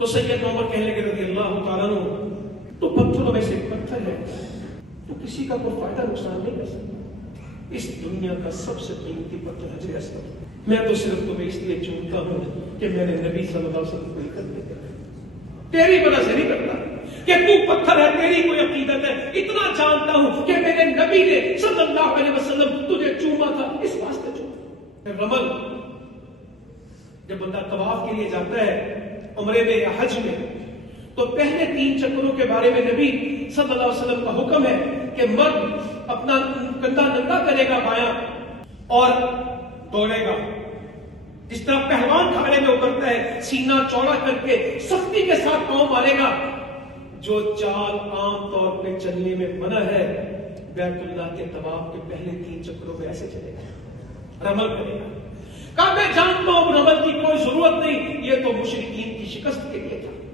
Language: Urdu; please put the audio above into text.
تو سید عمر کہنے لگے رضی اللہ تعالیٰ عنہ تو پتھروں میں سے پتھر ہے تو کسی کا کوئی فائدہ نقصان نہیں کر سکتا، اس دنیا کا سب سے قیمتی پتھر حجر اسود، میں تو صرف تمہیں اس لیے چونتا ہوں کہ میں نے نبی صلی اللہ علیہ وسلم کو اکٹھے کیا، تیری وجہ سے نہیں کرتا کہ تو پتھر ہے، تیری کوئی عقیدت ہے، اتنا جانتا ہوں کہ میرے نبی نے صلی اللہ علیہ وسلم تجھے چوما تھا، اس واسطے چوما۔ رمل جب بندہ طواف کے لیے جاتا ہے عمرے میں یا حج میں، تو پہلے 3 چکروں کے بارے میں نبی صلی اللہ علیہ وسلم کا حکم ہے کہ مرد اپنا کندھا ننگا کرے گا بایاں اور دوڑے گا، جس طرح پہلوان کھانے میں ابھرتا ہے سینہ چوڑا کر کے سختی کے ساتھ پاؤں مارے گا، جو چال عام طور پہ چلنے میں منع ہے بیت اللہ کے طواف کے پہلے 3 چکروں میں ایسے چلے گا، رمل کرے گا۔ کہا میں جانتا ہوں رمل کی کوئی ضرورت نہیں، یہ تو مشرکین کی شکست کے لیے تھا۔